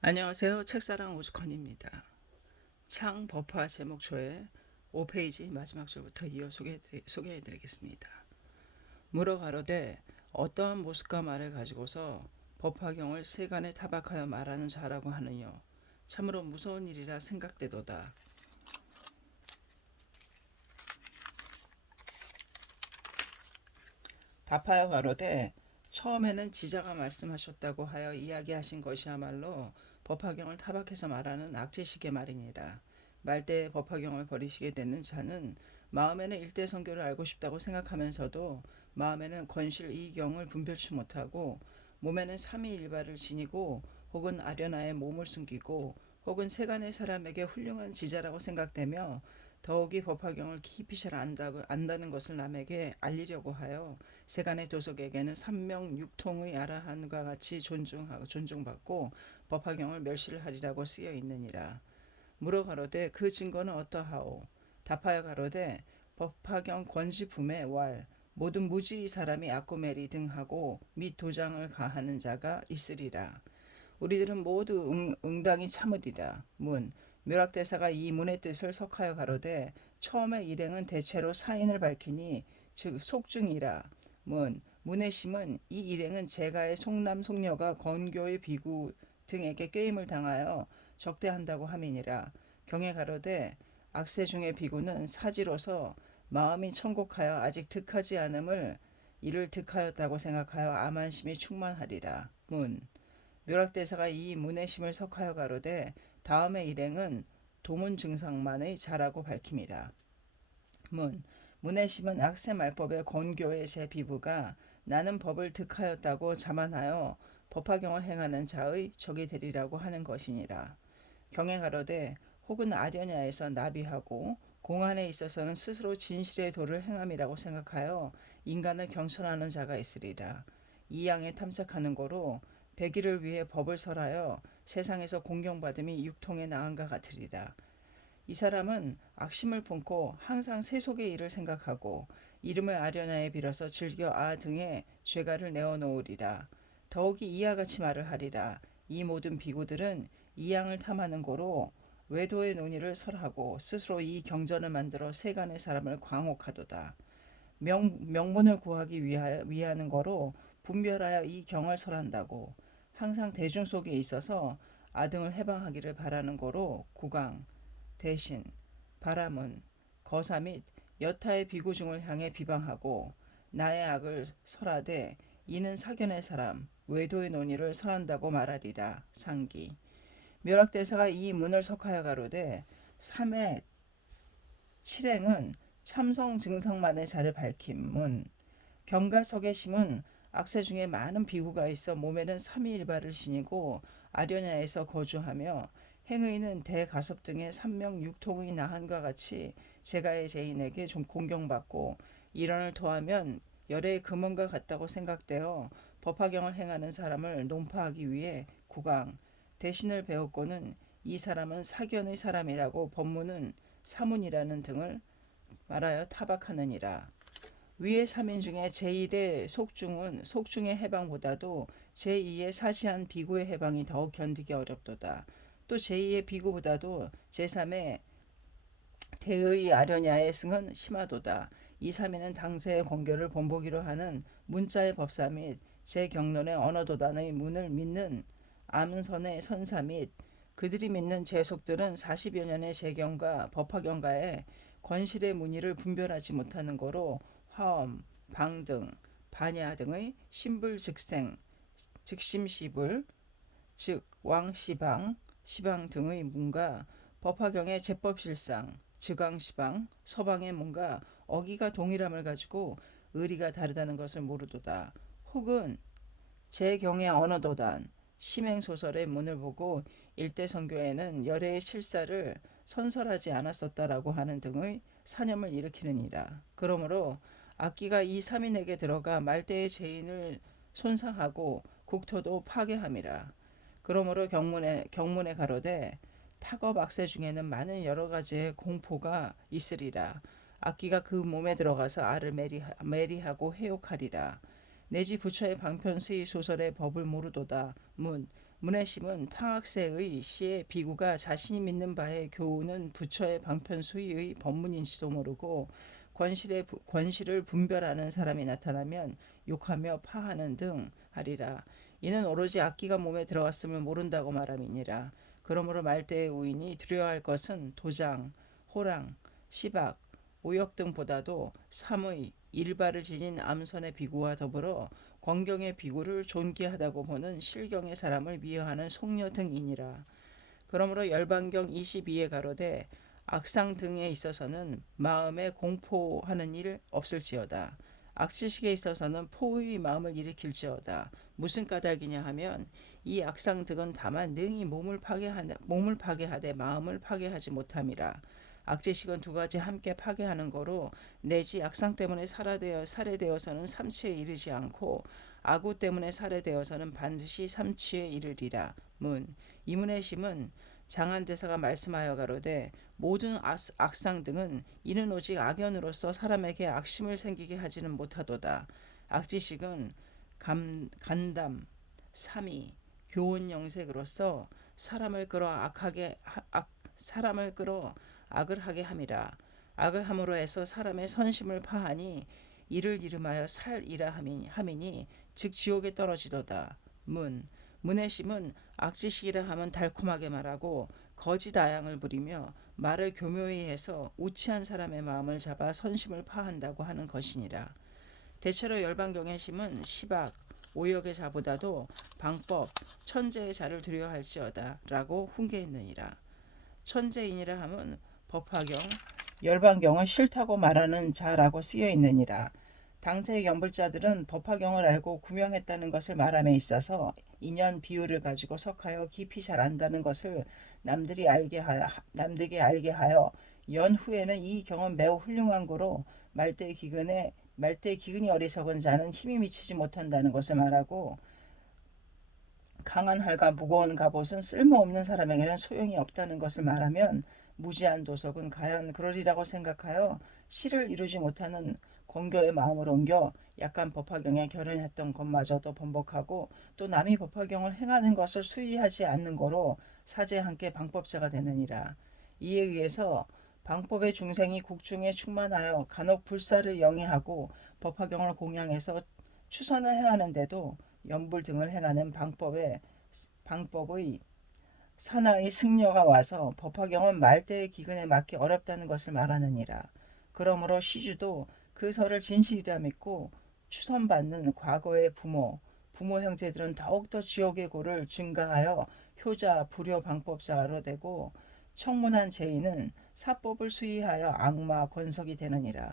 안녕하세요. 책사랑 오죽헌입니다. 창 버파 제목초의 5페이지 마지막 줄부터 이어 소개해드리겠습니다. 물어 가로되 어떠한 모습과 말을 가지고서 법화경을 세간에 타박하여 말하는 자라고 하느뇨. 참으로 무서운 일이라 생각되도다. 답하여 가로되 처음에는 지자가 말씀하셨다고 하여 이야기하신 것이야말로 법화경을 타박해서 말하는 악재식의 말이니라. 말때에 법화경을 버리시게 되는 자는 마음에는 일대성교를 알고 싶다고 생각하면서도 마음에는 건실 이경을 분별치 못하고 몸에는 삼위일발을 지니고 혹은 아련하에 몸을 숨기고 혹은 세간의 사람에게 훌륭한 지자라고 생각되며 더욱이 법화경을 깊이 잘 안다는 것을 남에게 알리려고 하여 세간의 도석에게는 삼명육통의 아라한과 같이 존중받고 법화경을 멸시를 하리라고 쓰여 있느니라. 물어 가로되 그 증거는 어떠하오? 답하여 가로되 법화경 권시품의 왈 모든 무지의 사람이 아꾸메리 등하고 및 도장을 가하는 자가 있으리라. 우리들은 모두 응당이 참으리라. 문 묘락대사가 이 문의 뜻을 석하여 가로되 처음에 일행은 대체로 사인을 밝히니 즉 속중이라. 문의 심은 이 일행은 제가의 속남 속녀가 건교의 비구 등에게 꾀임을 당하여 적대한다고 함이니라. 경에 가로되 악세 중의 비구는 사지로서 마음이 천곡하여 아직 득하지 않음을 이를 득하였다고 생각하여 암한심이 충만하리라. 묘락대사가 이 문의심을 석하여 가로되 다음의 일행은 도문 증상만의 자라고 밝힘이라. 문의심은 악세 말법의 권교의 제 비부가 나는 법을 득하였다고 자만하여 법화경을 행하는 자의 적이 되리라고 하는 것이니라. 경에 가로되 혹은 아련야에서 나비하고 공안에 있어서는 스스로 진실의 도를 행함이라고 생각하여 인간을 경천하는 자가 있으리라. 이 양에 탐색하는 거로 백일을 위해 법을 설하여 세상에서 공경받음이 육통에 나은가 같으리라. 이 사람은 악심을 품고 항상 세속의 일을 생각하고 이름을 아련하에 빌어서 즐겨 등에 죄가를 내어놓으리라. 더욱이 이와 같이 말을 하리라. 이 모든 비구들은 이 양을 탐하는 거로 외도의 논의를 설하고 스스로 이 경전을 만들어 세간의 사람을 광혹하도다. 명분을 구하기 위하는 거로 분별하여 이 경을 설한다고 항상 대중 속에 있어서 아등을 해방하기를 바라는 거로 구강, 대신, 바라문, 거사 및 여타의 비구중을 향해 비방하고 나의 악을 설하되 이는 사견의 사람, 외도의 논의를 설한다고 말하리라. 상기. 묘락대사가 이 문을 석하여 가로되 3의 7행은 참성 증상만의 자를 밝힘은 경가석의 심은 악세 중에 많은 비구가 있어 몸에는 삼위일발을 지니고 아련야에서 거주하며 행의는 대가섭 등의 삼명육통의 나한과 같이 제가의 제인에게 좀 공경받고 이런을 토하면 열의 금원과 같다고 생각되어 법화경을 행하는 사람을 논파하기 위해 구강 대신을 배웠고는 이 사람은 사견의 사람이라고 법문은 사문이라는 등을 말하여 타박하느니라. 위의 3인 중에 제1의 속중의 해방보다도 제2의 사시한 비구의 해방이 더욱 견디기 어렵도다. 또 제2의 비구보다도 제3의 대의 아련야의 승은 심하도다. 이 3인은 당세의 권교를 본보기로 하는 문자의 법사 및 제 경론의 언어도단의 문을 믿는 암선의 선사 및 그들이 믿는 제속들은 40여 년의 제경과 법화경가에 권실의 문의를 분별하지 못하는 거로 화엄, 방등, 반야 등의 신불즉생, 즉심시불, 즉 왕시방, 시방 등의 문과 법화경의 제법실상, 즉왕시방, 서방의 문과 어기가 동일함을 가지고 의리가 다르다는 것을 모르도다. 혹은 제경의 언어도단, 심행소설의 문을 보고 일대성교에는 열애의 실사를 선설하지 않았었다라고 하는 등의 사념을 일으키느니라. 그러므로 악기가 이 3인에게 들어가 말대의 제인을 손상하고 국토도 파괴함이라. 그러므로 경문에 가로되 타업 악세 중에는 많은 여러 가지의 공포가 있으리라. 악기가 그 몸에 들어가서 알을 매리하고 해욕하리라. 내지 부처의 방편수의 소설의 법을 모르도다. 문해심은 탕학세의 시에 비구가 자신이 믿는 바의 교훈은 부처의 방편수의 법문인지도 모르고 권실을 분별하는 사람이 나타나면 욕하며 파하는 등 하리라. 이는 오로지 악기가 몸에 들어갔음을 모른다고 말함이니라. 그러므로 말대의 우인이 두려워할 것은 도장, 호랑, 시박, 오역 등보다도 삼의 일발을 지닌 암선의 비구와 더불어 권경의 비구를 존귀하다고 보는 실경의 사람을 미워하는 속녀 등이니라. 그러므로 열반경 22에 가로되 악상 등에 있어서는 마음에 공포하는 일 없을지어다. 악지식에 있어서는 포의 마음을 일으킬지어다. 무슨 까닭이냐 하면 이 악상 등은 다만 능히 몸을 파괴하되 마음을 파괴하지 못함이라. 악지식은 두 가지 함께 파괴하는 거로 내지 악상 때문에 살해되어서는 삼치에 이르지 않고 아구 때문에 살해되어서는 반드시 삼치에 이르리라. 이문의 심은 장한대사가 말씀하여 가로되 모든 악상 등은 이는 오직 악연으로서 사람에게 악심을 생기게 하지는 못하도다. 악지식은 간담, 삼위, 교훈 영색으로서 사람을 끌어 악을 하게 함이라. 악을 함으로 해서 사람의 선심을 파하니 이를 이름하여 살이라 함이니 즉 지옥에 떨어지도다. 문의 심은 악지식이라 하면 달콤하게 말하고 거짓 아양을 부리며 말을 교묘히 해서 우치한 사람의 마음을 잡아 선심을 파한다고 하는 것이니라. 대체로 열반경의 심은 시박, 오역의 자보다도 방법, 천재의 자를 두려워할지어다 라고 훈계했느니라. 천재인이라 함은 법화경, 열반경을 싫다고 말하는 자라고 쓰여 있느니라. 당대의 연불자들은 법화경을 알고 구명했다는 것을 말함에 있어서 인연 비유를 가지고 석하여 깊이 잘 안다는 것을 남들이 알게 하여 연후에는 이 경은 매우 훌륭한 거로 말대의 기근이 어리석은 자는 힘이 미치지 못한다는 것을 말하고 강한 활과 무거운 갑옷은 쓸모없는 사람에게는 소용이 없다는 것을 말하면 무지한 도석은 과연 그러리라고 생각하여 실을 이루지 못하는 공교의 마음을 옮겨 약간 법화경에 결연했던 것마저도 번복하고 또 남이 법화경을 행하는 것을 수의하지 않는 거로 사제 함께 방법자가 되느니라. 이에 의해서 방법의 중생이 국중에 충만하여 간혹 불사를 영위하고 법화경을 공양해서 추선을 행하는데도 연불 등을 행하는 방법의 산하의 승려가 와서 법화경은 말대의 기근에 맞기 어렵다는 것을 말하느니라. 그러므로 시주도 그 설을 진실이라 믿고 추선받는 과거의 부모 형제들은 더욱더 지옥의 고를 증가하여 효자, 불효 방법자로 되고 청문한 죄인은 사법을 수의하여 악마, 권석이 되느니라.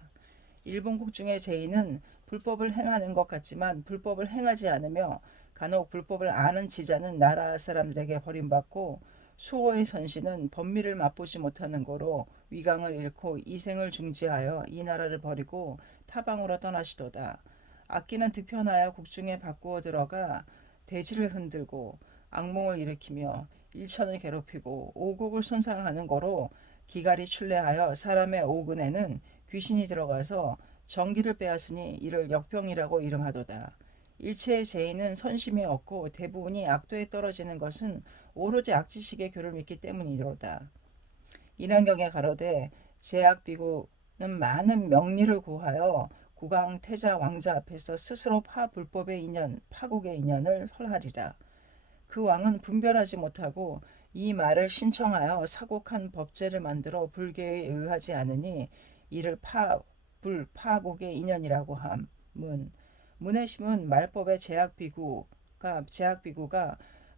일본국 중의 죄인은 불법을 행하는 것 같지만 불법을 행하지 않으며 간혹 불법을 아는 지자는 나라 사람들에게 버림받고 수호의 선신은 법미를 맛보지 못하는 거로 위강을 잃고 이생을 중지하여 이 나라를 버리고 타방으로 떠나시도다. 악기는 득편하여 국중에 바꾸어 들어가 대지를 흔들고 악몽을 일으키며 일천을 괴롭히고 오국을 손상하는 거로 기갈이 출래하여 사람의 오근에는 귀신이 들어가서 정기를 빼앗으니 이를 역병이라고 이름하도다. 일체의 죄인은 선심이 없고 대부분이 악도에 떨어지는 것은 오로지 악지식의 교를 믿기 때문이로다. 인왕경에 가로되 제약비구는 많은 명리를 구하여 국왕, 태자, 왕자 앞에서 스스로 파국의 인연을 설하리라. 그 왕은 분별하지 못하고 이 말을 신청하여 사곡한 법제를 만들어 불교에 의하지 않으니 이를 파국의 인연이라고 함. 문의 심은 말법의 제약비구가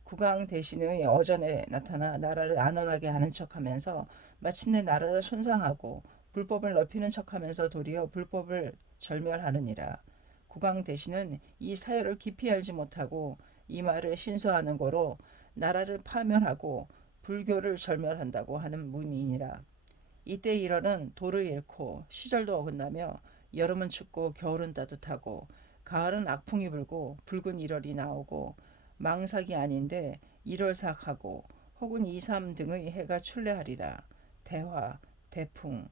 국왕 대신의 어전에 나타나 나라를 안원하게 하는 척하면서 마침내 나라를 손상하고 불법을 넓히는 척하면서 도리어 불법을 절멸하느니라. 국왕 대신은 이 사열을 깊이 알지 못하고 이 말을 신소하는 거로 나라를 파멸하고 불교를 절멸한다고 하는 문이니라. 이때 일월은 도를 잃고 시절도 어긋나며 여름은 춥고 겨울은 따뜻하고 가을은 악풍이 불고 붉은 일월이 나오고 망삭이 아닌데 일월삭하고 혹은 이삼 등의 해가 출래하리라. 대화, 대풍,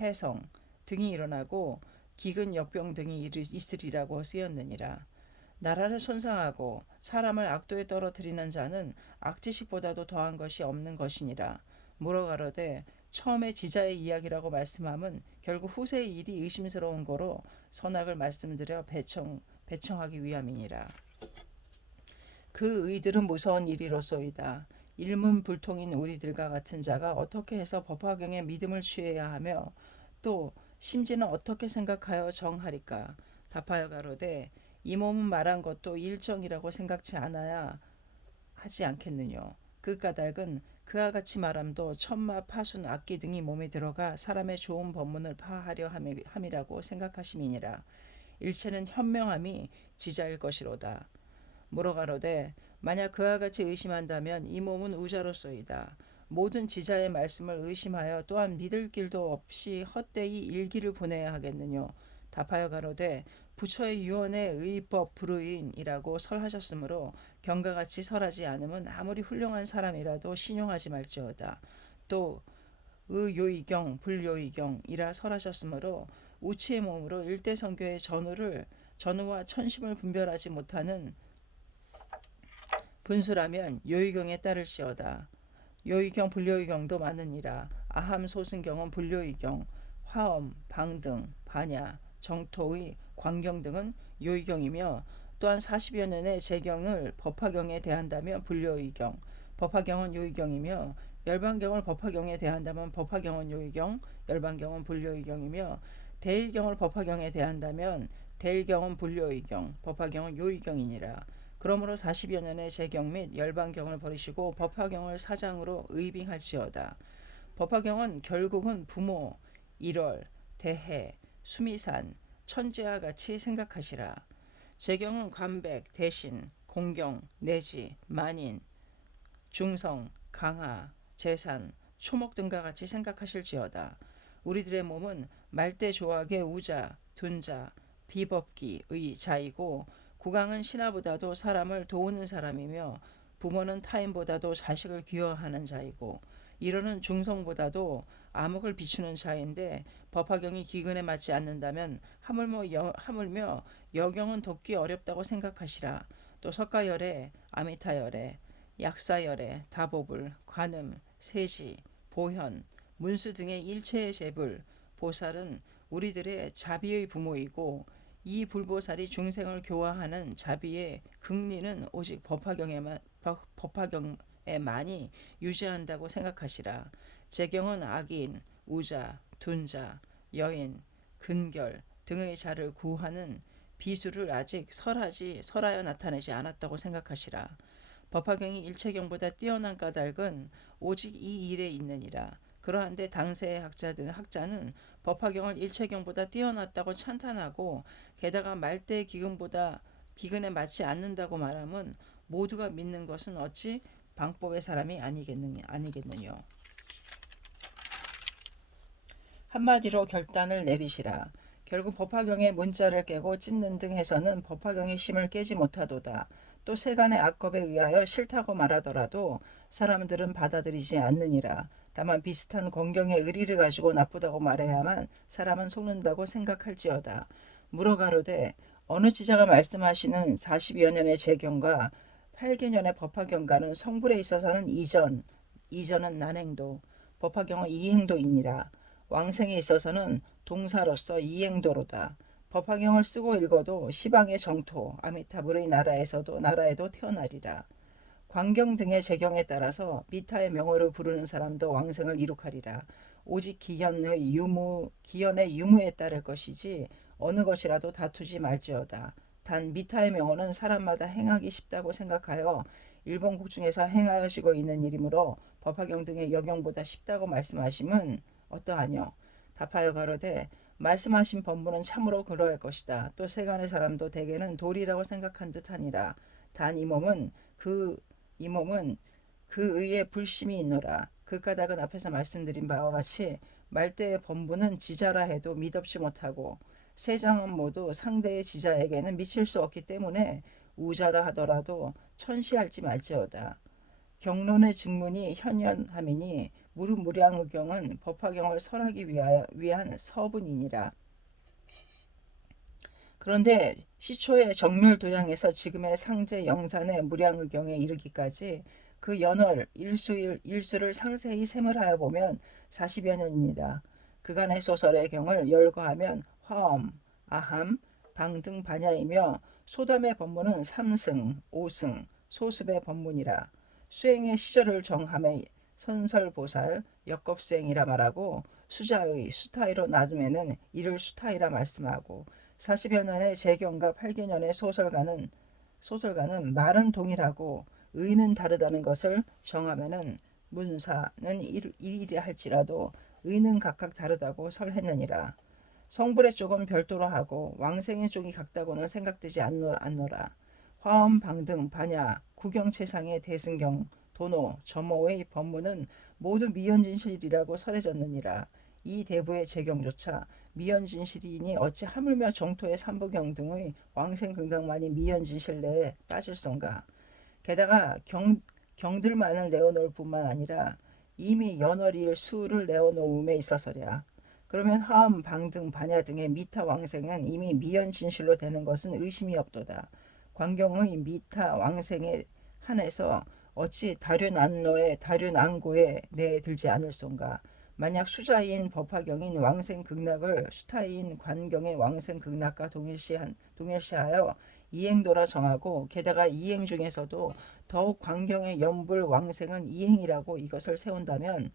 해성 등이 일어나고 기근 역병 등이 있으리라고 쓰였느니라. 나라를 손상하고 사람을 악도에 떨어뜨리는 자는 악지식보다도 더한 것이 없는 것이니라. 물어가로되 처음에 지자의 이야기라고 말씀함은 결국 후세의 일이 의심스러운 거로 선악을 말씀드려 배청하기 위함이니라. 그 의들은 무서운 일이로소이다. 일문불통인 우리들과 같은 자가 어떻게 해서 법화경의 믿음을 취해야 하며 또 심지는 어떻게 생각하여 정하리까. 답하여 가로되 이 몸은 말한 것도 일정이라고 생각지 않아야 하지 않겠느뇨. 그 까닭은 그와 같이 말함도 천마, 파순, 악기 등이 몸에 들어가 사람의 좋은 법문을 파하려 함이라고 생각하심이니라. 일체는 현명함이 지자일 것이로다. 물어가로되 만약 그와 같이 의심한다면 이 몸은 우자로소이다. 모든 지자의 말씀을 의심하여 또한 믿을 길도 없이 헛되이 일기를 보내야 하겠느뇨. 답하여 가로되 부처의 유언의 의법 불의인이라고 설하셨으므로 경과같이 설하지 않으면 아무리 훌륭한 사람이라도 신용하지 말지어다. 또 의요이경 불요이경이라 설하셨으므로 우치의 몸으로 일대성교의 전우와 천심을 분별하지 못하는 분수라면 요의경에 따를지어다. 요의경 불요의경도 많으니라. 아함 소승경은 불요의경, 화엄, 방등, 반야, 정토의 광경 등은 요의경이며 또한 40여 년의 제경을 법화경에 대한다면 불요의경, 법화경은 요의경이며 열반경을 법화경에 대한다면 법화경은 요의경, 열반경은 불요의경이며 대일경을 법화경에 대한다면 대일경은 불요의경, 법화경은 요의경이니라. 그러므로 40여 년의 제경 및 열반경을 버리시고 법화경을 사장으로 의빙할지어다. 법화경은 결국은 부모, 일월, 대해, 수미산, 천재와 같이 생각하시라. 제경은 관백, 대신, 공경, 내지, 만인, 중성, 강하, 재산, 초목 등과 같이 생각하실지어다. 우리들의 몸은 말대 조악의 우자, 둔자, 비법기의 자이고 국왕은 신하보다도 사람을 도우는 사람이며 부모는 타인보다도 자식을 귀여워하는 자이고 이러는 중성보다도 암흑을 비추는 자인데 법화경이 기근에 맞지 않는다면 하물며 여경은 돕기 어렵다고 생각하시라. 또 석가열애, 아미타열애, 약사열애, 다보불, 관음, 세지, 보현, 문수 등의 일체의 제불, 보살은 우리들의 자비의 부모이고 이 불보살이 중생을 교화하는 자비의 극리는 오직 법화경에만이 유지한다고 생각하시라. 제경은 악인, 우자, 둔자, 여인, 근결 등의 자를 구하는 비수를 아직 설하여 나타내지 않았다고 생각하시라. 법화경이 일체경보다 뛰어난 까닭은 오직 이 일에 있느니라. 그러한데 당세의 학자는 법화경을 일체경보다 뛰어났다고 찬탄하고 게다가 말대의 기근에 맞지 않는다고 말하면 모두가 믿는 것은 어찌 방법의 사람이 아니겠느냐. 한마디로 결단을 내리시라. 결국 법화경의 문자를 깨고 찢는 등 해서는 법화경의 심을 깨지 못하도다. 또 세간의 악법에 의하여 싫다고 말하더라도 사람들은 받아들이지 않느니라. 다만 비슷한 공경의 의리를 가지고 나쁘다고 말해야만 사람은 속는다고 생각할지어다. 물어가로되 어느 지자가 말씀하시는 40여 년의 제경과 8개년의 법화경과는 성불에 있어서는 이전은 난행도, 법화경은 이행도이니라. 왕생에 있어서는 동사로서 이행도로다. 법화경을 쓰고 읽어도 시방의 정토, 아미타불의 나라에도 태어나리라. 광경 등의 제경에 따라서 미타의 명호를 부르는 사람도 왕생을 이룩하리라. 오직 기현의 유무에 따를 것이지 어느 것이라도 다투지 말지어다. 단 미타의 명호는 사람마다 행하기 쉽다고 생각하여 일본국 중에서 행하여지고 있는 일이므로 법화경 등의 여경보다 쉽다고 말씀하심은 어떠하뇨? 답하여 가로되 말씀하신 법문은 참으로 그러할 것이다. 또 세간의 사람도 대개는 도리라고 생각한 듯하니라. 단 이 몸은 그 의에 불심이 있노라. 그 까닭은 앞에서 말씀드린 바와 같이 말대의 법문은 지자라 해도 믿업지 못하고 세장은 모두 상대의 지자에게는 미칠 수 없기 때문에 우자라 하더라도 천시할지 말지어다. 경론의 증문이 현연함이니 무량의경은 법화경을 설하기 위한 서분이니라. 그런데 시초의 정멸도량에서 지금의 상제 영산의 무량의경에 이르기까지 그 연월 일수를 상세히 셈을하여 보면 40여 년이니라. 그간의 소설의 경을 열거하면 화엄, 아함, 방등 반야이며 소담의 법문은 삼승, 오승, 소습의 법문이라. 수행의 시절을 정함에 선설보살, 역겁수행이라 말하고 수자의 수타이로 나중에는 이를 수타이라 말씀하고 40여 년의 재경과 8개년의 소설가는 말은 동일하고 의는 다르다는 것을 정하면은 문사는 일이라 할지라도 의는 각각 다르다고 설했느니라. 성불의 쪽은 별도로 하고 왕생의 쪽이 같다고는 생각되지 않노라. 화엄, 방등, 반야, 구경체상의 대승경, 도노, 점호의 법문은 모두 미연진실이라고 설해졌느니라. 이 대부의 재경조차 미연진실이니 어찌 하물며 정토의 삼부경 등의 왕생긍당만이 미연진실 내에 빠질선가. 게다가 경들만을 내어놓을 뿐만 아니라 이미 연월일 수를 내어놓음에 있어서랴. 그러면 화엄, 방등, 반야 등의 미타 왕생은 이미 미연진실로 되는 것은 의심이 없도다. 광경의 미타 왕생에 한해서 어찌 다륜안로의 다륜안고에 내에 들지 않을손가. 만약 수자인 법화경인 왕생극락을 수타인 관경의 왕생극락과 동일시하여 이행도라 정하고 게다가 이행 중에서도 더욱 광경의 연불 왕생은 이행이라고 이것을 세운다면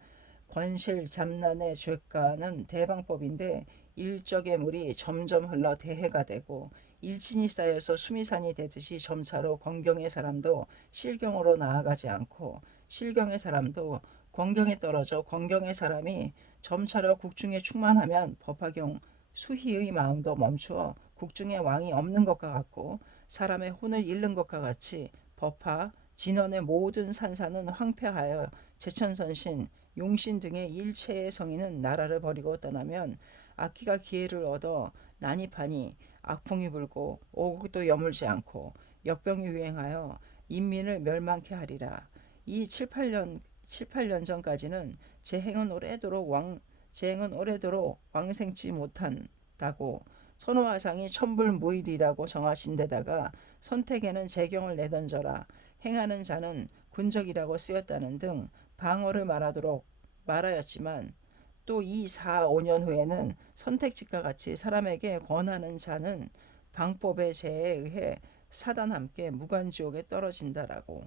권실 잠난의 죄가는 대방법인데 일적의 물이 점점 흘러 대해가 되고 일진이 쌓여서 수미산이 되듯이 점차로 권경의 사람도 실경으로 나아가지 않고 실경의 사람도 권경에 떨어져 권경의 사람이 점차로 국중에 충만하면 법화경 수희의 마음도 멈추어 국중에 왕이 없는 것과 같고 사람의 혼을 잃는 것과 같이 법화, 진원의 모든 산사는 황폐하여 제천선신, 용신 등의 일체의 성인은 나라를 버리고 떠나면 악기가 기회를 얻어 난입하니 악풍이 불고 오국도 여물지 않고 역병이 유행하여 인민을 멸망케 하리라. 이 7, 8년 전까지는 재행은 오래도록 왕생치 못한다고 선호화상이 천불무일이라고 정하신 데다가 선택에는 재경을 내던져라 행하는 자는 군적이라고 쓰였다는 등 방어를 말하였지만 또 이 4, 5년 후에는 선택직과 같이 사람에게 권하는 자는 방법의 죄에 의해 사단 함께 무간지옥에 떨어진다라고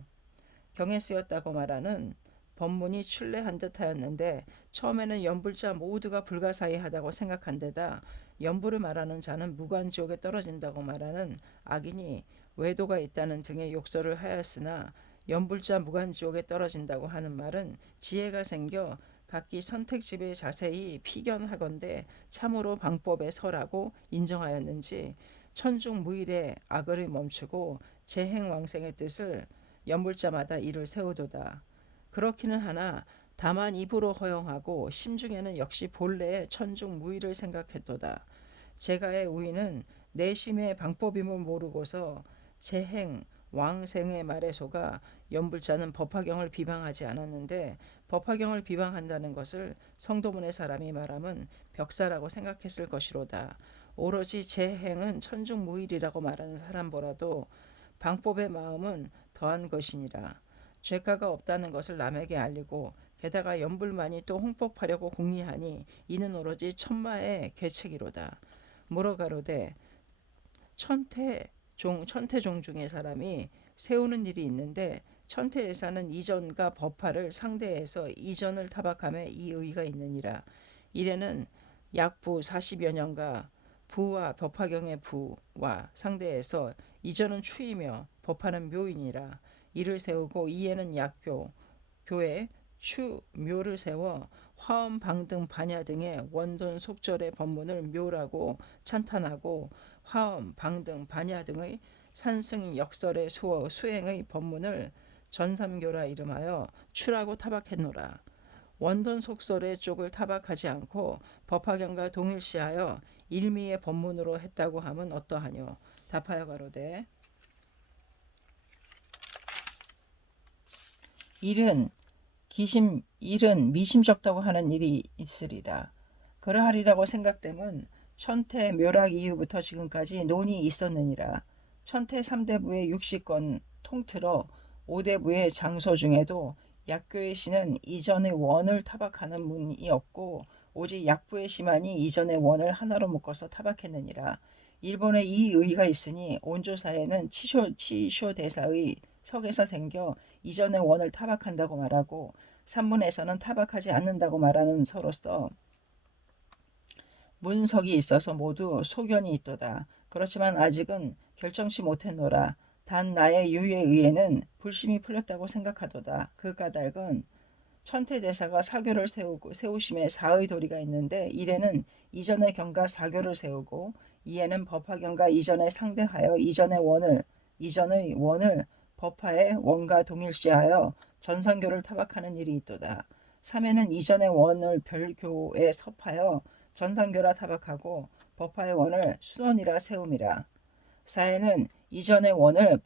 경에 쓰였다고 말하는 법문이 출례한 듯 하였는데 처음에는 연불자 모두가 불가사의하다고 생각한 데다 연불을 말하는 자는 무간지옥에 떨어진다고 말하는 악인이 외도가 있다는 등의 욕설을 하였으나 연불자 무간지옥에 떨어진다고 하는 말은 지혜가 생겨 각기 선택집에 자세히 피견하건대 참으로 방법에 설하고 인정하였는지 천중무일의 악을 멈추고 재행왕생의 뜻을 연불자마다 이를 세우도다. 그렇기는 하나 다만 입으로 허용하고 심중에는 역시 본래의 천중무일을 생각했도다. 제가의 우위는 내심의 방법임을 모르고서 재행 왕생의 말에 속아 연불자는 법화경을 비방하지 않았는데 법화경을 비방한다는 것을 성도문의 사람이 말하면 벽사라고 생각했을 것이로다. 오로지 재행은 천중무일이라고 말하는 사람보라도 방법의 마음은 더한 것이니라. 죄가가 없다는 것을 남에게 알리고 게다가 연불만이 또 홍법하려고 궁리하니 이는 오로지 천마의 계책이로다. 물어가로되 천태종 중의 사람이 세우는 일이 있는데 천태예사는 이전과 법화를 상대해서 이전을 타박함에 이 의의가 있느니라. 이래는 약부 40여 년과 부와 법화경의 부와 상대해서 이전은 추이며 법화는 묘이니라. 이를 세우고 이에는 약교, 교회, 추, 묘를 세워 화엄, 방등, 반야 등의 원돈 속절의 법문을 묘라고 찬탄하고 화엄, 방등, 반야 등의 산승 역설의 수행의 법문을 전삼교라 이름하여 추라고 타박했노라. 원돈 속설의 쪽을 타박하지 않고 법화경과 동일시하여 일미의 법문으로 했다고 하면 어떠하뇨? 답하여 가로되 일은 미심적다고 하는 일이 있으리라. 그러하리라고 생각되면 천태 묘락 이후부터 지금까지 논이 있었느니라. 천태 3대부의 60권 통틀어 5대부의 장소 중에도 약교의 시는 이전의 원을 타박하는 문이 없고 오직 약부의 시만이 이전의 원을 하나로 묶어서 타박했느니라. 일본에 이 의가 있으니 온조사에는 치쇼 대사의 석에서 생겨 이전의 원을 타박한다고 말하고 산문에서는 타박하지 않는다고 말하는 서로서 문석이 있어서 모두 소견이 있도다. 그렇지만 아직은 결정치 못했노라. 단 나의 유에 의에는 불심이 풀렸다고 생각하도다. 그 까닭은 천태대사가 사교를 세우심에 사의 도리가 있는데 일에는 이전의 경과 사교를 세우고 이에는 법화 경과 이전에 상대하여 이전의 원을 법화의 원과 동일시하여 전상교를 타박하는 일이 있도다. 3에는 이전의 원을 별교에 섭하여 전상교라 타박하고 법화의 원을 순원이라 세움이라. 4에는 이전의 원을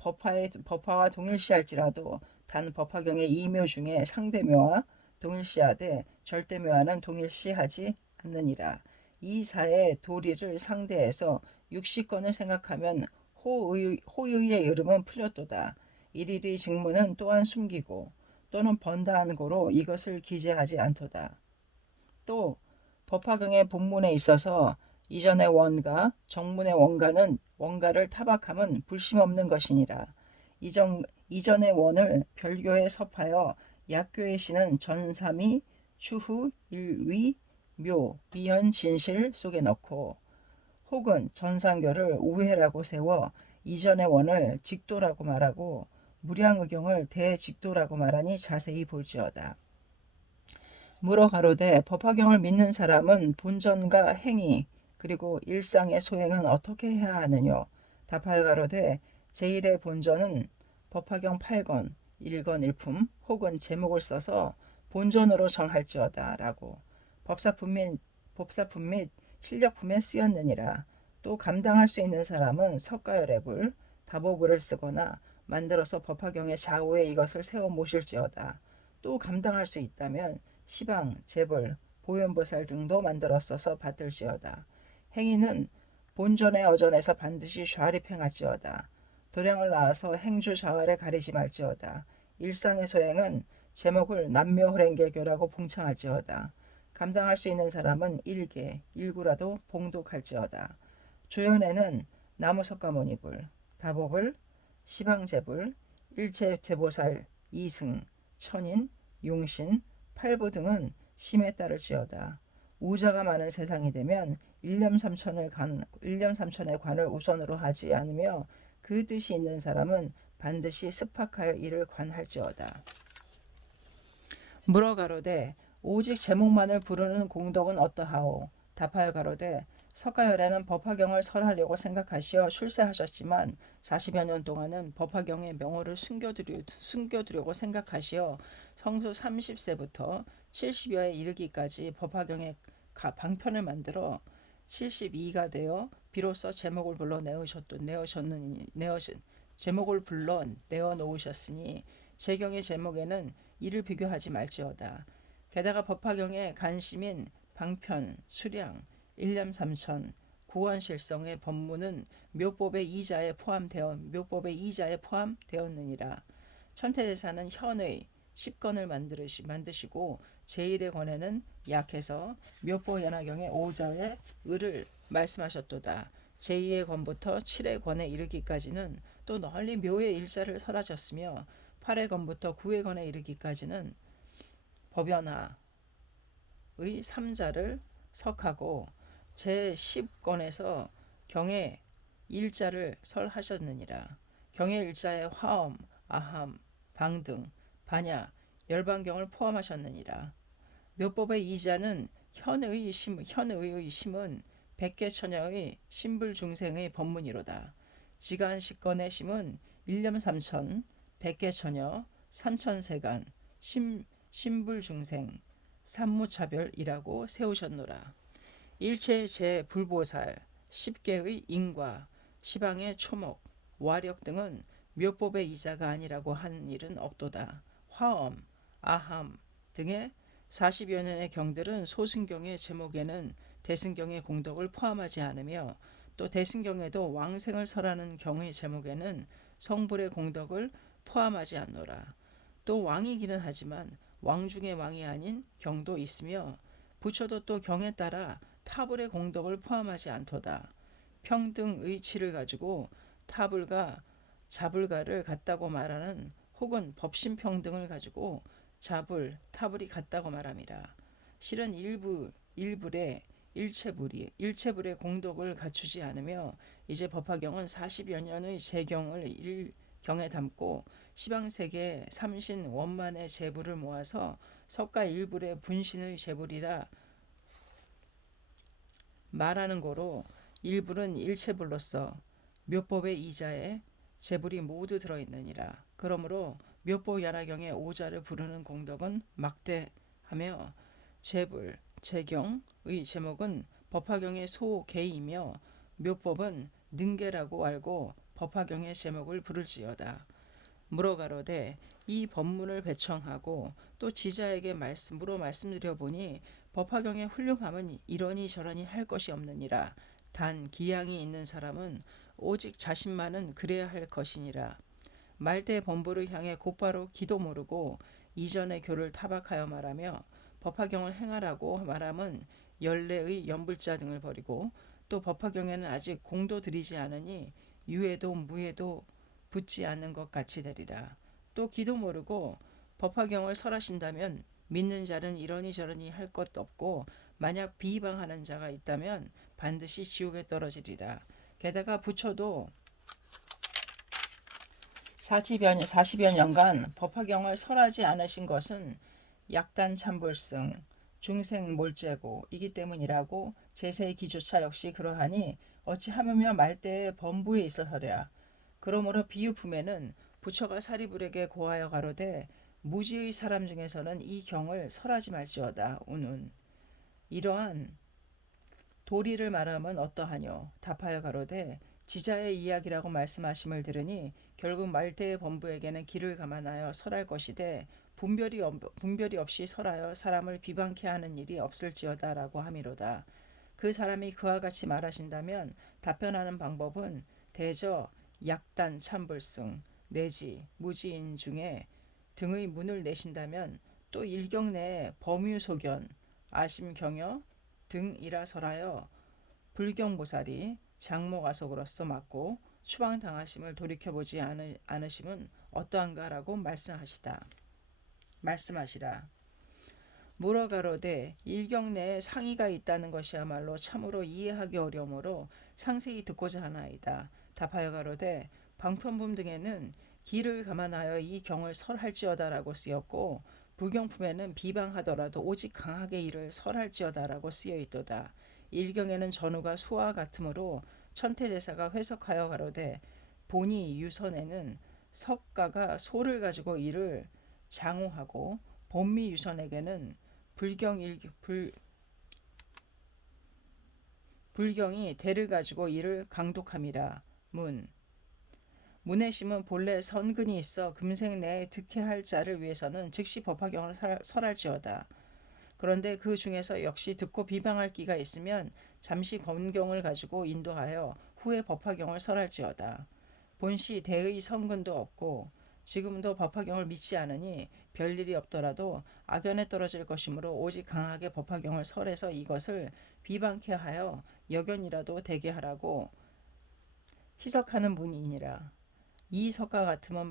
법화와 동일시할지라도 단 법화경의 이묘 중에 상대묘와 동일시하되 절대묘와는 동일시하지 않느니라. 이 사의 도리를 상대해서 60권을 생각하면 호의의 이름은 풀렸도다. 일일이 직무는 또한 숨기고 또는 번다한 고로 이것을 기재하지 않도다. 또 법화경의 본문에 있어서 이전의 원가, 정문의 원가를 타박함은 불심 없는 것이니라. 이전의 원을 별교에 섭하여 약교의 시는 전삼이 추후 일위 묘 비현 진실 속에 넣고 혹은 전상교를 우회라고 세워 이전의 원을 직도라고 말하고 무량의경을 대직도라고 말하니 자세히 볼지어다. 물어 가로되 법화경을 믿는 사람은 본전과 행위 그리고 일상의 소행은 어떻게 해야 하느뇨? 답하여 가로되 제1의 본전은 법화경 8권 1권 1품 혹은 제목을 써서 본전으로 정할지어다 라고 법사품 및 실력품에 쓰였느니라. 또 감당할 수 있는 사람은 석가열애불 다보불을 쓰거나 만들어서 법화경의 좌우에 이것을 세워 모실지어다. 또 감당할 수 있다면 시방, 재벌, 보현보살 등도 만들어 써서 받들지어다. 행위는 본전의 어전에서 반드시 좌립 행할지어다. 도량을 낳아서 행주 좌활에 가리지 말지어다. 일상의 소행은 제목을 남묘호랭개교라고 봉창할지어다. 감당할 수 있는 사람은 일개, 일구라도 봉독할지어다. 조연에는 나무석가모니불, 다법을, 시방제불, 일체제보살, 이승, 천인, 용신, 팔부 등은 심에 따를지어다. 우자가 많은 세상이 되면 일념삼천의 관을 우선으로 하지 않으며 그 뜻이 있는 사람은 반드시 습학하여 이를 관할지어다. 물어 가로되 오직 제목만을 부르는 공덕은 어떠하오? 답하여 가로되 석가열애는 법화경을 설하려고 생각하시어 출세하셨지만 40여 년 동안은 법화경의 명호를 숨겨두려고 생각하시어 성수 30세부터 70여에 이르기까지 법화경의 방편을 만들어 72가 되어 비로소 제목을 불러 내어 놓으셨으니 제경의 제목에는 이를 비교하지 말지어다. 게다가 법화경의 간심인 방편, 수량, 일념삼천, 구원실성의 법문은 묘법의 이자에 포함되었느니라. 천태대사는 현의 10권을 만드시고 제1의 권에는 약해서 묘보연화경의 5자의 을을 말씀하셨도다. 제2의 권부터 7의 권에 이르기까지는 또 널리 묘의 일자를 설하셨으며 8의 권부터 9의 권에 이르기까지는 법연화의 3자를 석하고 제10권에서 경의 일자를 설하셨느니라. 경의 일자에 화엄, 아함, 방등, 반야, 열반경을 포함하셨느니라. 묘법의 이자는 현의의 심은 백개천여의 신불중생의 법문이로다. 지간식건의 심은 일념삼천, 백개천여, 삼천세간, 신불중생, 삼무차별이라고 세우셨노라. 일체 제불보살, 10개의 인과, 시방의 초목, 와력 등은 묘법의 이자가 아니라고 한 일은 없도다. 화엄, 아함 등의 40여 년의 경들은 소승경의 제목에는 대승경의 공덕을 포함하지 않으며 또 대승경에도 왕생을 설하는 경의 제목에는 성불의 공덕을 포함하지 않노라. 또 왕이기는 하지만 왕 중의 왕이 아닌 경도 있으며 부처도 또 경에 따라 타불의 공덕을 포함하지 않도다. 평등 의치를 가지고 타불과 자불가를 같다고 말하는 혹은 법신평등을 가지고 자불, 타불이 같다고 말함이라. 실은 일불의 일체불의 공덕을 갖추지 않으며 이제 법화경은 40여 년의 재경을 일경에 담고 시방세계의 삼신 원만의 재불을 모아서 석가 일불의 분신의 재불이라 말하는 거로 일불은 일체불로서 묘법의 이자에 재불이 모두 들어있느니라. 그러므로 묘법 연화경의 오자를 부르는 공덕은 막대하며 재불, 재경의 제목은 법화경의 소계이며 묘법은 능계라고 알고 법화경의 제목을 부를지어다. 물어가로되 이 법문을 배청하고 또 지자에게 말씀드려 보니 법화경의 훌륭함은 이러니 저러니 할 것이 없느니라. 단 기양이 있는 사람은 오직 자신만은 그래야 할 것이니라. 말대 범부를 향해 곧바로 기도 모르고 이전의 교를 타박하여 말하며 법화경을 행하라고 말함은 연례의 연불자 등을 버리고 또 법화경에는 아직 공도 들이지 않으니 유에도 무에도 붙지 않는 것 같이 되리라. 또 기도 모르고 법화경을 설하신다면 믿는 자는 이러니 저러니 할 것 없고 만약 비방하는 자가 있다면 반드시 지옥에 떨어지리라. 게다가 부처도 40여 년간 법화경을 설하지 않으신 것은 약단 참불승, 중생 몰제고 이기 때문이라고 제세의 기조차 역시 그러하니 어찌하며 말대의 범부에 있어서랴. 그러므로 비유품에는 부처가 사리불에게 고하여 가로되 무지의 사람 중에서는 이 경을 설하지 말지어다. 운운. 이러한 도리를 말하면 어떠하뇨? 답하여 가로되 지자의 이야기라고 말씀하심을 들으니 결국 말대의 범부에게는 길을 감안하여 설할 것이되 분별이 없이 설하여 사람을 비방케 하는 일이 없을지어다라고 함이로다. 그 사람이 그와 같이 말하신다면 답변하는 방법은 대저 약단 참불승 내지 무지인 중에 등의 문을 내신다면 또 일경 내에 범유소견 아심경여 등이라 설하여 불경보살이 장모가속으로서 맞고 추방당하심을 돌이켜보지 않으심은 어떠한가라고 말씀하시라. 물어가로되 일경 내에 상의가 있다는 것이야말로 참으로 이해하기 어려우므로 상세히 듣고자 하나이다. 답하여 가로되 방편품 등에는 기를 감안하여 이 경을 설할지어다라고 쓰였고 불경품에는 비방하더라도 오직 강하게 이를 설할지어다라고 쓰여 있도다. 일경에는 전후가 수와 같으므로 천태대사가 회석하여 가로되 본이 유선에는 석가가 소를 가지고 이를 장호하고 본미 유선에게는 불경이 대를 가지고 이를 강독함이라. 문해심은 본래 선근이 있어 금생 내에 득해할 자를 위해서는 즉시 법화경을 설할지어다. 그런데 그 중에서 역시 듣고 비방할 기가 있으면 잠시 권경을 가지고 인도하여 후에 법화경을 설할지어다. 본시 대의 선근도 없고 지금도 법화경을 믿지 않으니 별일이 없더라도 악연에 떨어질 것이므로 오직 강하게 법화경을 설해서 이것을 비방케 하여 여견이라도 되게 하라고 희석하는 분이니라. 이 석과 같으면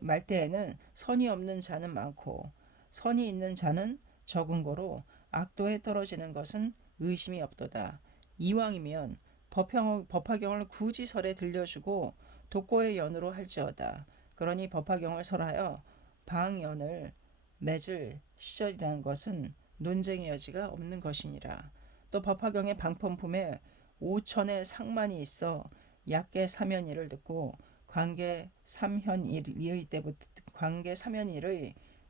말대에는 선이 없는 자는 많고 선이 있는 자는 적은 거로 악도에 떨어지는 것은 의심이 없도다. 이왕이면 법화경을 굳이 설에 들려주고 독고의 연으로 할지어다. 그러니 법화경을 설하여 방연을 맺을 시절이라는 것은 논쟁의 여지가 없는 것이니라. 또 법화경의 방편품에 5천의 상만이 있어 약계 사면일을 듣고 관계 3현일의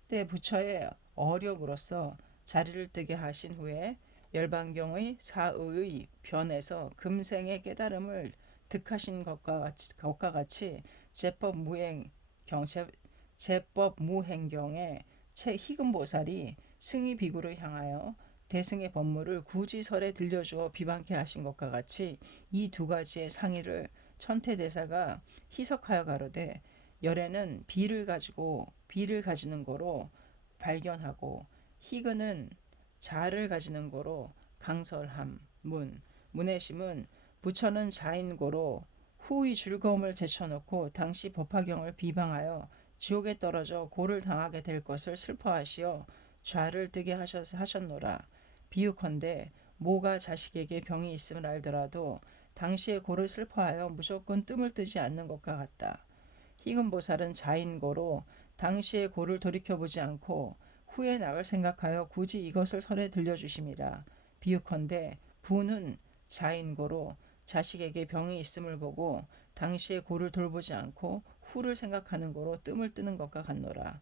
때 부처의 어력으로서 자리를 뜨게 하신 후에 열반경의 사의의 변에서 금생의 깨달음을 득하신 것과 같이 제법 무행경의 최희금보살이 승희 비구를 향하여 대승의 법무를 굳이 설에 들려주어 비방케 하신 것과 같이 이 두 가지의 상의를 천태대사가 희석하여 가로되 열애는 비를 가지는 거로 발견하고 희근은 자를 가지는 거로 강설함. 문해심은 부처는 자인고로 후의 즐거움을 제쳐놓고 당시 법화경을 비방하여 지옥에 떨어져 고를 당하게 될 것을 슬퍼하시어 좌를 뜨게 하셨노라. 비유컨대 모가 자식에게 병이 있음을 알더라도 당시의 고를 슬퍼하여 무조건 뜸을 뜨지 않는 것과 같다. 희금보살은 자인고로 당시의 고를 돌이켜보지 않고 후에 나을 생각하여 굳이 이것을 설에 들려주심이라. 비유컨대 부는 자인고로 자식에게 병이 있음을 보고 당시의 고를 돌보지 않고 후를 생각하는 고로 뜸을 뜨는 것과 같노라.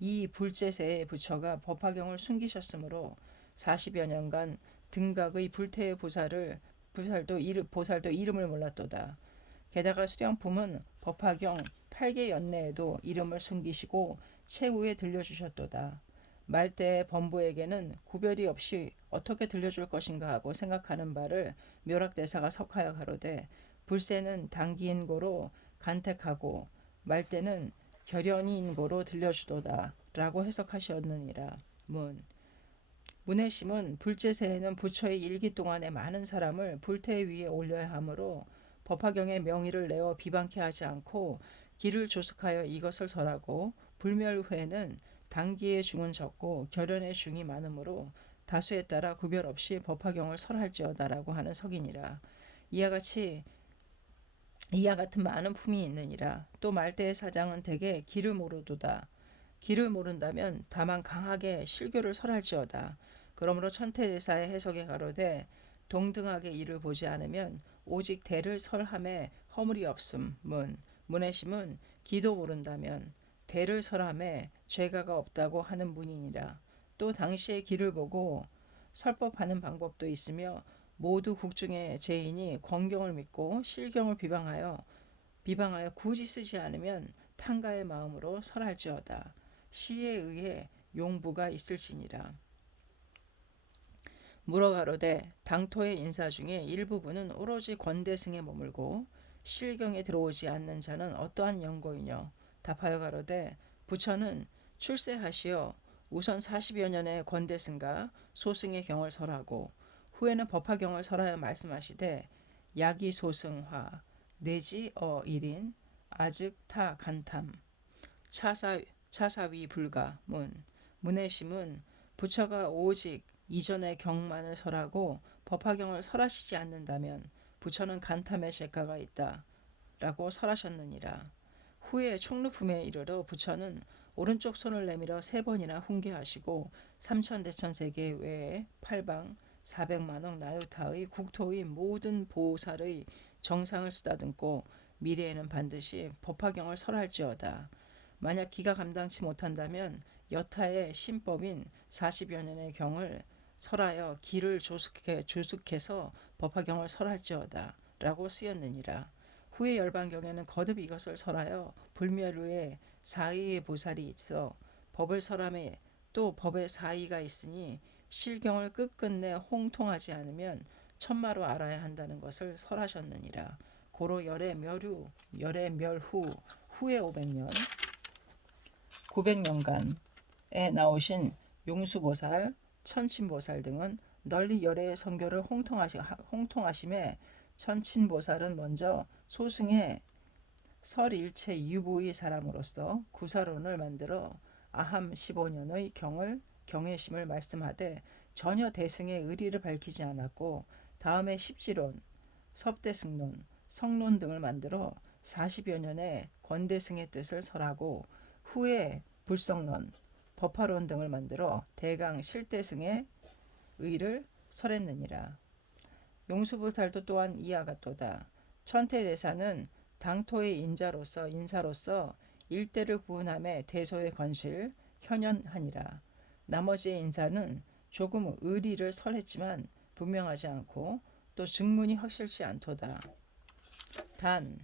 이 불제세의 부처가 법화경을 숨기셨으므로 40여 년간 등각의 불태의 보살도 이름을 몰랐도다. 게다가 수령품은 법화경 8개 연내에도 이름을 숨기시고 최후에 들려주셨도다. 말대의 범부에게는 구별이 없이 어떻게 들려줄 것인가 하고 생각하는 바를 묘락대사가 석하여 가로되 불세는 단기인 고로 간택하고 말대는 결연이인 고로 들려주도다 라고 해석하셨느니라. 문해심은 불제세에는 부처의 일기 동안에 많은 사람을 불태 위에 올려야 하므로 법화경의 명의를 내어 비방케 하지 않고 길을 조숙하여 이것을 설하고 불멸 후에는 단기의 중은 적고 결연의 중이 많으므로 다수에 따라 구별 없이 법화경을 설할지어다라고 하는 석이니라. 이와 같은 많은 품이 있느니라. 또 말대의 사장은 대개 길을 모르도다. 길을 모른다면 다만 강하게 실교를 설할지어다. 그러므로 천태대사의 해석에 가로되 동등하게 이를 보지 않으면 오직 대를 설함에 허물이 없음. 문해심은 기도 모른다면 대를 설함에 죄가가 없다고 하는 문이니라. 또 당시의 길을 보고 설법하는 방법도 있으며 모두 국중의 죄인이 권경을 믿고 실경을 비방하여 굳이 쓰지 않으면 탕가의 마음으로 설할지어다. 시에 의해 용부가 있을지니라. 물어가로되 당토의 인사 중에 일부분은 오로지 권대승에 머물고 실경에 들어오지 않는 자는 어떠한 연고이뇨? 답하여 가로되 부처는 출세하시어 우선 40여 년의 권대승과 소승의 경을 설하고 후에는 법화경을 설하여 말씀하시되 야기소승화 내지 일인 아즉 타 간탐 차사위 불가 문해심은 부처가 오직 이전의 경만을 설하고 법화경을 설하시지 않는다면 부처는 간탐의 죄가가 있다 라고 설하셨느니라. 후에 총루품에 이르러 부처는 오른쪽 손을 내밀어 3번이나 훈계하시고 삼천대천세계 외에 팔방 400만억 나유타의 국토의 모든 보살의 정상을 쓰다듬고 미래에는 반드시 법화경을 설할지어다. 만약 기가 감당치 못한다면 여타의 신법인 40여 년의 경을 설하여 기를 조숙해서 법화경을 설할지어다 라고 쓰였느니라. 후의 열반경에는 거듭 이것을 설하여 불멸후에 사의의 보살이 있어 법을 설함에 또 법의 사의가 있으니 실경을 끝끝내 홍통하지 않으면 천마로 알아야 한다는 것을 설하셨느니라. 고로 열의 멸후 후에 500년 900년간에 나오신 용수보살, 천친보살 등은 널리 열애의 선교를 홍통하심에 천친보살은 먼저 소승의 설일체 유보의 사람으로서 구사론을 만들어 아함 15년의 경외심을 말씀하되 전혀 대승의 의리를 밝히지 않았고 다음에 십지론, 섭대승론, 성론 등을 만들어 40여 년의 권대승의 뜻을 설하고 후에 불성론, 법화론 등을 만들어 대강 실대승의 의를 설했느니라. 용수보살도 또한 이와 같도다. 천태대사는 당토의 인사로서 일대를 구은함에 대소의 건실 현현하니라. 나머지의 인사는 조금 의리를 설했지만 분명하지 않고 또 증문이 확실치 않도다. 단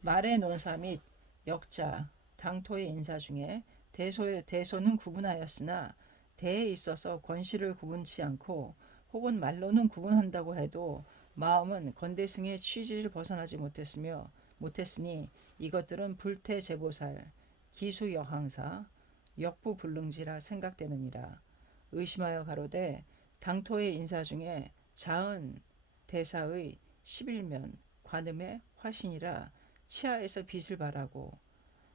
말의 논사 및 역자 당토의 인사 중에 대소는 구분하였으나 대에 있어서 권씨를 구분치 않고 혹은 말로는 구분한다고 해도 마음은 건대승의 취지를 벗어나지 못했으니 이것들은 불태제보살, 기수여항사, 역부불능지라 생각되느니라. 의심하여 가로되 당토의 인사 중에 자은 대사의 11면 관음의 화신이라 치하에서 빛을 발하고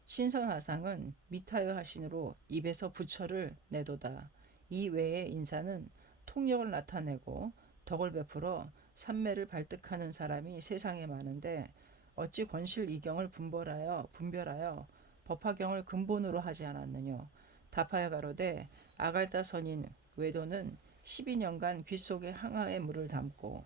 신선하상은 미타의 화신으로 입에서 부처를 내도다. 이 외의 인사는 통력을 나타내고 덕을 베풀어 삼매를 발득하는 사람이 세상에 많은데 어찌 권실 이경을 분별하여 법화경을 근본으로 하지 않았느뇨. 답하여 가로되 아갈다 선인 외도는 12년간 귀 속에 항아의 물을 담고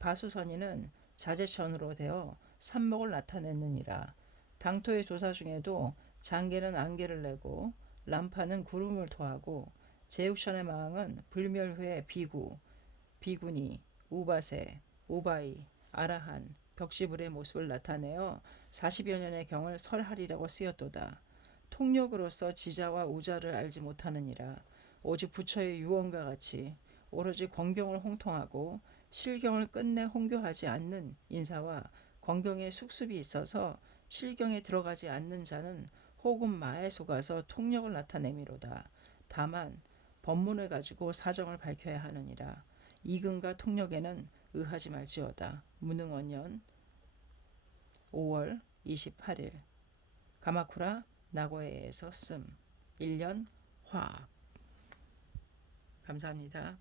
바수선인은 자제천으로 되어 삼목을 나타냈느니라. 당토의 조사 중에도 장계는 안개를 내고 람파는 구름을 토하고 제육천의 마왕은 불멸후의 비구니, 우바세, 우바이, 아라한, 벽시불의 모습을 나타내어 40여 년의 경을 설하리라고 쓰였도다. 통력으로서 지자와 우자를 알지 못하느니라. 오직 부처의 유언과 같이 오로지 권경을 홍통하고 실경을 끝내 홍교하지 않는 인사와 권경의 숙습이 있어서 실경에 들어가지 않는 자는 혹은 마에 속아서 통력을 나타내미로다. 다만 법문을 가지고 사정을 밝혀야 하느니라. 이근과 통력에는 의하지 말지어다. 무능원년 5월 28일 가마쿠라 나고야에서 씀 1년 화. 감사합니다.